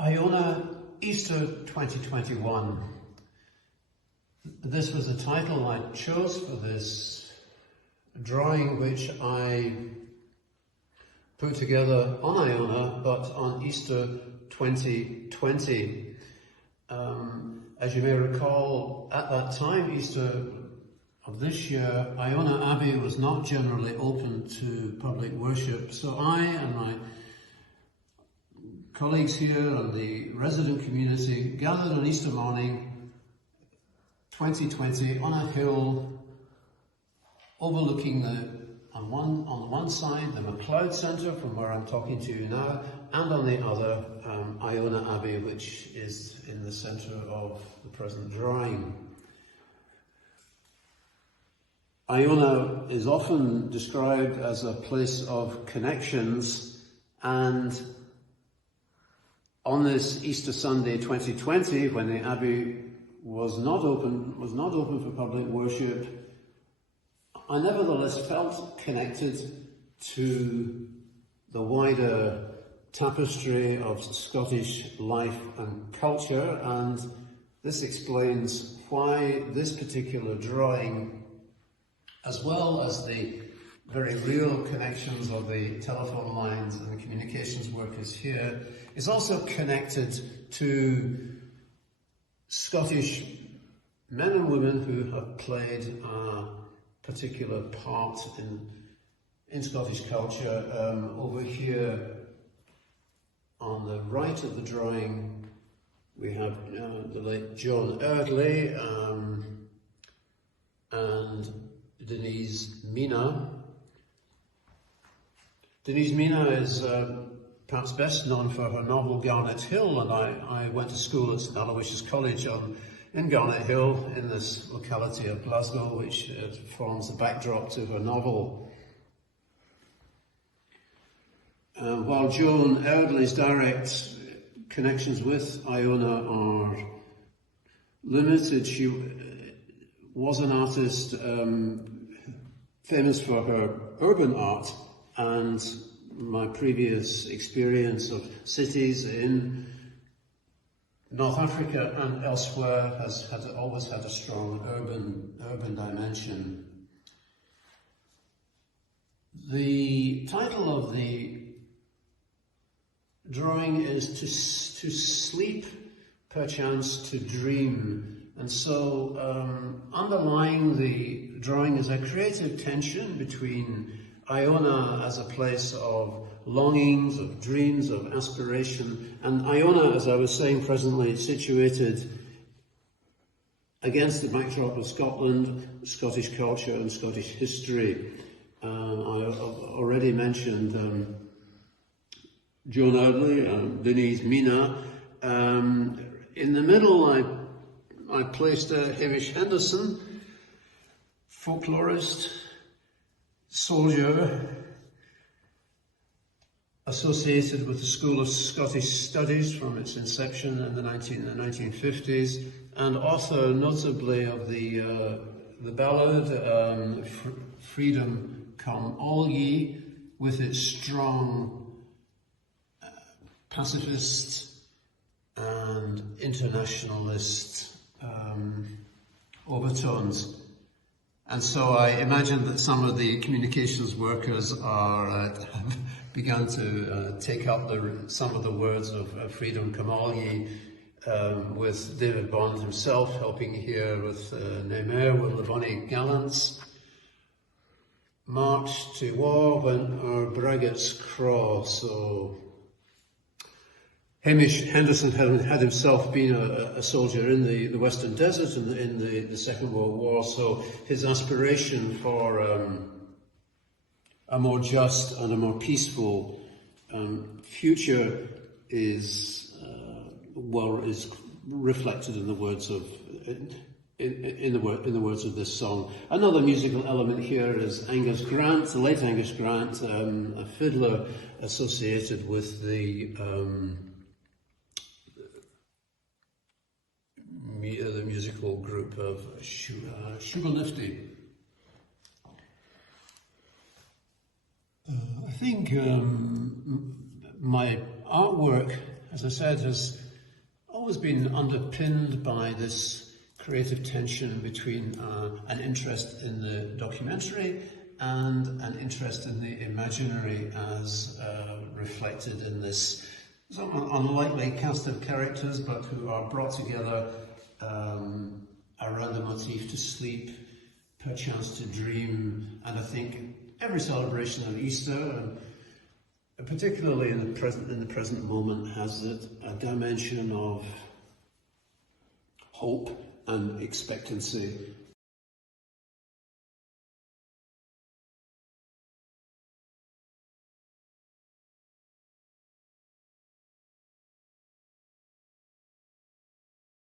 Iona Easter 2021. This was the title I chose for this drawing, which I put together on Iona, but on Easter 2020. As you may recall, at that time, Easter of this year, Iona Abbey was not generally open to public worship, so I and my colleagues here and the resident community gathered on Easter morning 2020 on a hill overlooking on the one side the MacLeod Centre, from where I'm talking to you now, and on the other Iona Abbey, which is in the centre of the present drawing. Iona is often described as a place of connections, and on this Easter Sunday 2020, when the Abbey was not open for public worship, I nevertheless felt connected to the wider tapestry of Scottish life and culture, and this explains why this particular drawing, as well as the very real connections of the telephone lines and the communications workers here, is also connected to Scottish men and women who have played a particular part in Scottish culture. Over here on the right of the drawing, we have the late John Eardley and Denise Mina. Denise Mina is perhaps best known for her novel Garnet Hill, and I went to school at St Aloysius College in Garnet Hill, in this locality of Glasgow, which forms the backdrop to her novel. While Joan Eardley's direct connections with Iona are limited, she was an artist famous for her urban art, and my previous experience of cities in North Africa and elsewhere has always had a strong urban dimension. The title of the drawing is to sleep, perchance to dream. And so underlying the drawing is a creative tension between Iona as a place of longings, of dreams, of aspiration, and Iona, as I was saying presently, situated against the backdrop of Scotland, Scottish culture and Scottish history. I already mentioned Joan Eardley, Denise Mina. In the middle I placed Hamish Henderson, folklorist, soldier, associated with the School of Scottish Studies from its inception in the 1950s, and author notably of the ballad Freedom Come All Ye, with its strong pacifist and internationalist overtones. And so I imagine that some of the communications workers have begun to take up some of the words of Freedom Come All Ye, with David Bond himself helping here with Nemer, with the Bonnie Gallants. March to war when our braggarts craw. So Hamish Henderson had himself been a soldier in the Western Desert in the Second World War, so his aspiration for a more just and a more peaceful future is reflected in the words of in the words of this song. Another musical element here is Angus Grant, the late Angus Grant, a fiddler associated with the musical group of Sugar Lifty. I think my artwork as I said, has always been underpinned by this creative tension between an interest in the documentary and an interest in the imaginary as reflected in this somewhat unlikely cast of characters, but who are brought together around the motif to sleep, perchance to dream, and I think every celebration of Easter, and particularly in the present moment, has a dimension of hope and expectancy